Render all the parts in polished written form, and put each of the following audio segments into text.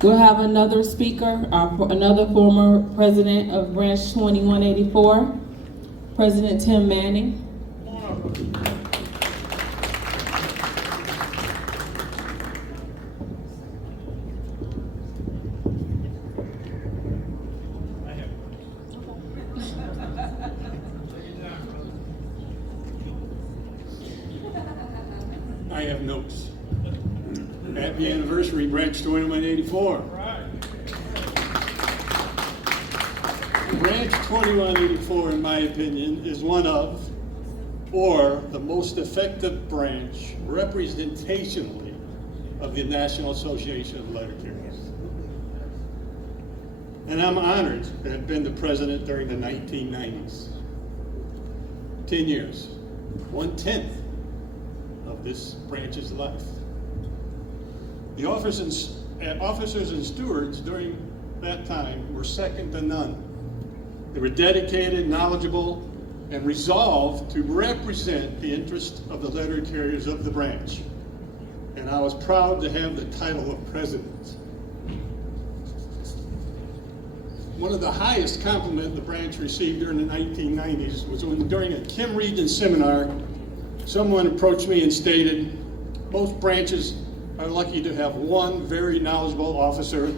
We'll have another speaker, another former president of Branch 2184, President Tim Manning. I have notes. Happy anniversary, Branch 2184. Branch 2184, in my opinion, is one of, or the most effective branch representationally of the National Association of Letter Carriers. And I'm honored to have been the president during the 1990s. 10 years, 1/10 of this branch's life. The officers and stewards during that time were second to none. They were dedicated, knowledgeable, and resolved to represent the interest of the letter carriers of the branch. And I was proud to have the title of president. One of the highest compliments the branch received during the 1990s was when, during a Kim Regent seminar, someone approached me and stated, most branches are lucky to have one very knowledgeable officer.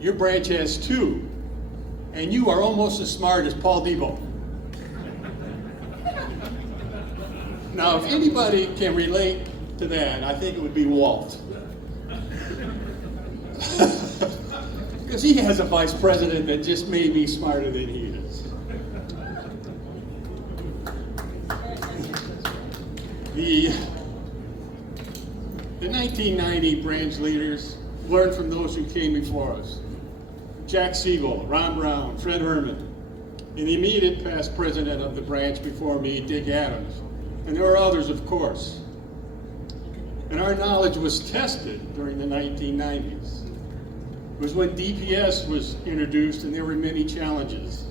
Your branch has two, and you are almost as smart as Paul Debo. Now, if anybody can relate to that, I think it would be Walt. Because he has a vice president that just may be smarter than he is. The 1990 branch leaders learned from those who came before us. Jack Siegel, Ron Brown, Fred Herman, and the immediate past president of the branch before me, Dick Adams. And there were others, of course. And our knowledge was tested during the 1990s. It was when DPS was introduced and there were many challenges.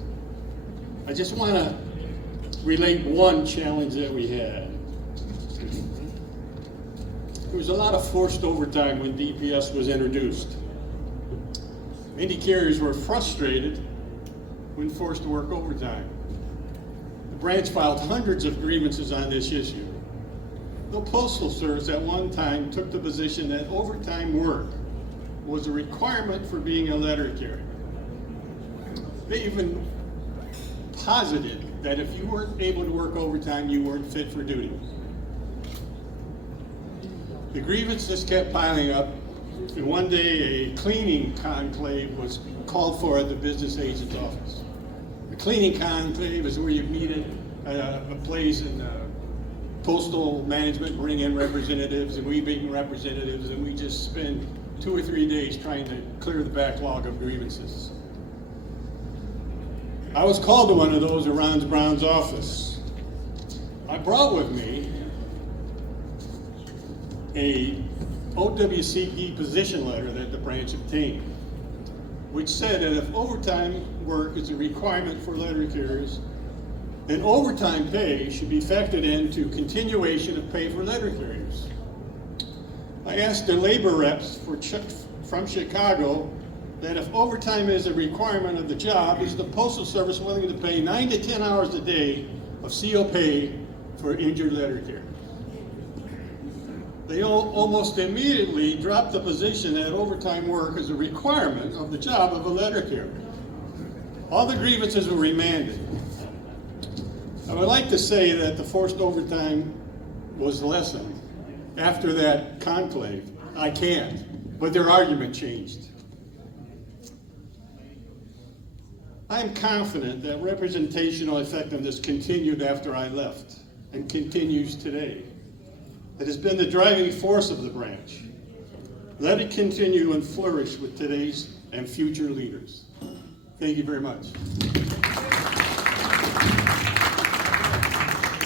I just want to relate one challenge that we had. There was a lot of forced overtime when DPS was introduced. Many carriers were frustrated when forced to work overtime. The branch filed hundreds of grievances on this issue. The Postal Service at one time took the position that overtime work was a requirement for being a letter carrier. They even posited that if you weren't able to work overtime, you weren't fit for duty. The grievances kept piling up, and one day a cleaning conclave was called for at the business agent's office. The cleaning conclave is where you meet at a place in postal management, bring in representatives, and we bring representatives, and we just spend 2 or 3 days trying to clear the backlog of grievances. I was called to one of those at Ron Brown's office. I brought with me a OWCP position letter that the branch obtained, which said that if overtime work is a requirement for letter carriers, then overtime pay should be factored into continuation of pay for letter carriers. I asked the labor reps from Chicago that if overtime is a requirement of the job, is the Postal Service willing to pay 9 to 10 hours a day of CO pay for injured letter carriers? They almost immediately dropped the position that overtime work is a requirement of the job of a letter carrier. All the grievances were remanded. I would like to say that the forced overtime was lessened after that conclave. I can't, but their argument changed. I'm confident that representational effectiveness continued after I left and continues today. It has been the driving force of the branch. Let it continue and flourish with today's and future leaders. Thank you very much.